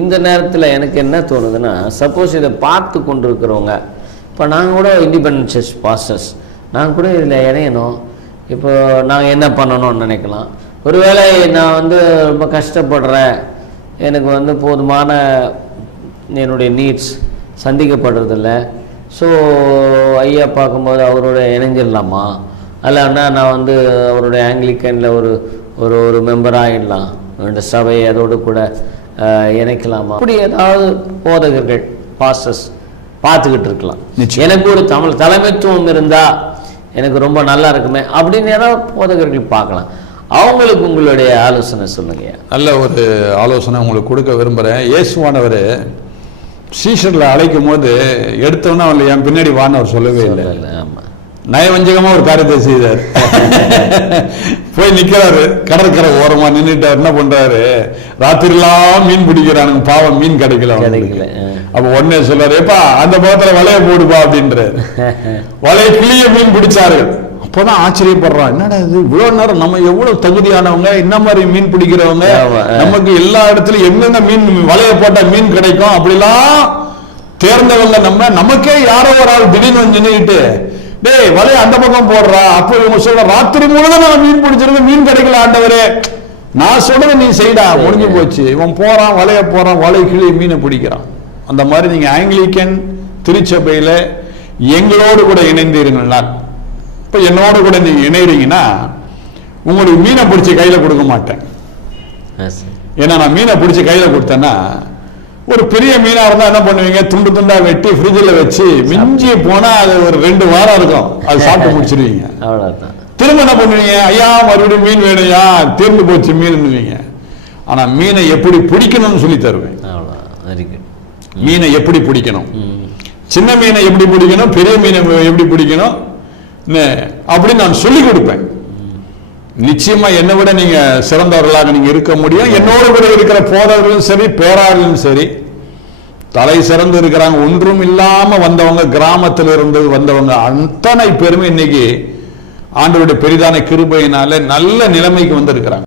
இந்த நேரத்தில் எனக்கு என்ன தோணுதுன்னா சப்போஸ் இதை பார்த்து கொண்டிருக்கிறவங்க இப்போ நாங்கள் கூட இண்டிபெண்டன்ஸ் பாஸ்டர்ஸ் நாங்கள் கூட இதில் இணையணும். இப்போ நாங்கள் என்ன பண்ணணும்னு நினைக்கலாம். ஒருவேளை நான் வந்து ரொம்ப கஷ்டப்படுறேன். எனக்கு வந்து போதுமான என்னுடைய நீட்ஸ் சந்திக்கப்படுறதில்ல. ஸோ ஐயா பார்க்கும்போது அவரோட இணைஞ்சிடலாமா? அல்லன்னா நான் வந்து அவருடைய ஆங்கிலிக்கனில் ஒரு ஒரு ஒரு மெம்பராகிடலாம் சபை அதோடு கூட இணைக்கலாமா? அப்படி ஏதாவது போதகர்கள் பாஸ்டர்ஸ் பார்த்துக்கிட்டு இருக்கலாம். எனக்கு ஒரு தமிழ் தலைமைத்துவம் இருந்தா எனக்கு ரொம்ப நல்லா இருக்குமே அப்படின்னு ஏதாவது போதகர்கள் பார்க்கலாம். அவங்களுக்கு உங்களுடைய ஆலோசனை சொல்லுங்க. நல்ல ஒரு ஆலோசனை உங்களுக்கு கொடுக்க விரும்புகிறேன் இயேசுவானவர் சீஷர்களை அழைக்கும் போது எடுத்தவொன்னே அவங்களை என் பின்னாடி வான்னு அவர் சொல்லவே இல்லை. நயவஞ்சகமா ஒரு காரியத்தை செய்தார். போய் நிக்கிறாரு. கடற்கரை ஓரமா நின்னுட்டார். என்ன பண்றாரு? ராத்திரிலாம் மீன் பிடிக்கிறானுங்க. பாவம் மீன் கிடைக்கல. அப்ப உடனே சொல்றாரு ஏப்பா அந்த பக்கத்துல வலைய போடுப்பா அப்படின்றாரு. வலைய கிளிய மீன் பிடிச்சார்கள். அப்போதான் ஆச்சரியப்படுறான். என்னடா இது? இவ்வளவு நேரம் நம்ம எவ்வளவு தகுதியானவங்க? என்ன மாதிரி மீன் பிடிக்கிறவங்க. நமக்கு எல்லா இடத்துலயும் எங்கெங்க மீன் வலைய போட்டா மீன் கிடைக்கும்? அப்படிலாம் தேர்ந்தவங்க நம்ம நமக்கே யாரோ ஒரு ஆள் திடீர்னு வந்து நின்னுக்கிட்டு டேய் வலைய அந்த பக்கம் போடுறா. அப்போ இவங்க சொல்ற ராத்திரி முழுதும் நான் மீன் பிடிச்சிருக்கு மீன் கிடைக்கல ஆண்டவரே. நான் சொல்றது நீ செய்டா. முடிஞ்சு போச்சு. இவன் போறான் வலைய போறான் வலை கிளி மீனை பிடிக்கிறான். அந்த மாதிரி நீங்க ஆங்கிலிக்கன் திருச்சபையில எங்களோடு கூட இணைந்தீர்கள் நான் இப்ப என்னோடு கூட நீங்க இணைறீங்கன்னா உங்களுக்கு மீனை பிடிச்சி கையில கொடுக்க மாட்டேன். ஏன்னா நான் மீனை பிடிச்சி கையில கொடுத்தேன்னா ஒரு பெரிய மீனா இருந்தா என்ன பண்ணுவீங்க? துண்டு துண்டா வெட்டி ஃப்ரிட்ஜில் வச்சு மிஞ்சி போனா அது ஒரு ரெண்டு வாரம் இருக்கும். அது சாப்பிட்டு முடிச்சிருவீங்க. திரும்ப என்ன பண்ணுவீங்க? ஐயா மறுபடியும் மீன் வேணும்யா? தீர்ந்து போச்சு மீன்னுவீங்க ஆனா மீனை எப்படி பிடிக்கணும்னு சொல்லி தருவேன். மீனை எப்படி பிடிக்கணும்? சின்ன மீனை எப்படி பிடிக்கணும்? பெரிய மீனை எப்படி பிடிக்கணும்? என்ன, அப்படி நான் சொல்லி கொடுப்பேன். நிச்சயமா என்னை விட நீங்க சிறந்தவர்களாக நீங்க இருக்க முடியும். என்னோட கூட இருக்கிற போதவர்களும் சரி பேராளர்களும் சரி தலை சிறந்து இருக்கிறாங்க. ஒன்றும் இல்லாம வந்தவங்க கிராமத்தில் இருந்து வந்தவங்க அத்தனை பெருமை இன்னைக்கு ஆண்டவருடைய பெரிதான கிருபையினால நல்ல நிலைமைக்கு வந்திருக்கிறாங்க.